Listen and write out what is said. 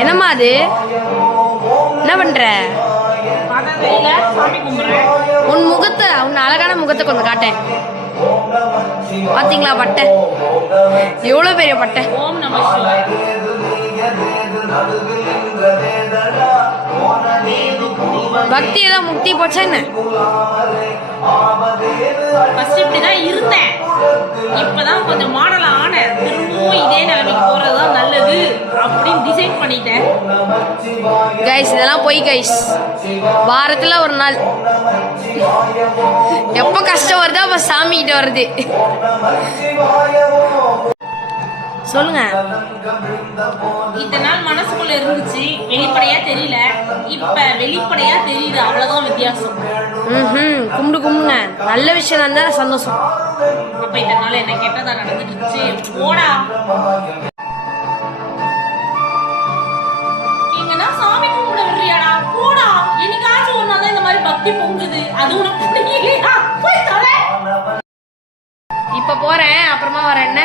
என்னம்மா அது? என்ன பண்ற? உன் முகத்தை, உன் அழகான முகத்தை கொஞ்சம் காட்டேன். பாத்தீங்களா பட்டை? எவ்வளவு பெரிய பட்டை. ஓம் நம சிவாய. பக்தி ஏதோ முக்தி போச்சா என்ன? ஃபர்ஸ்ட் இப்படிதான் இருந்தேன், இப்பதான் கொஞ்சம் மாடல் ஆனேன். திரும்பவும் இதே நிலைமைக்கு போறதுதான் நல்லது அப்படின்னு டிசைட் பண்ணிட்டேன். கைஸ் இதெல்லாம் போய் கைஸ், வாரத்துல ஒரு நாள் எப்ப கஷ்டம் வருதோ அப்ப சாமி கிட்ட வருது. சொல்லுங்க. இத்தனை நாள் மனசுக்குள்ள இருந்துச்சு, வெளிப்படையா தெரியல, இப்ப வெளிப்படையா தெரியுது, அவ்வளவுதான் வித்தியாசம். கும்பிடு கும்பிடுங்க, நல்ல விஷயம் இருந்தா சந்தோஷம். அப்ப இத்தனை நாள் என்ன கெட்டதா நடந்துட்டு போடா. நீங்கன்னா சாமி கும்பிட விடுறியாடா, போடா. என்னைக்காச்சும் ஒரு நாள் தான் இந்த மாதிரி பக்தி பொங்குது, அது உனக்கு பிடிக்கலையா? போய் தொலை. இப்ப போறேன், அப்புறமா வரேன். என்ன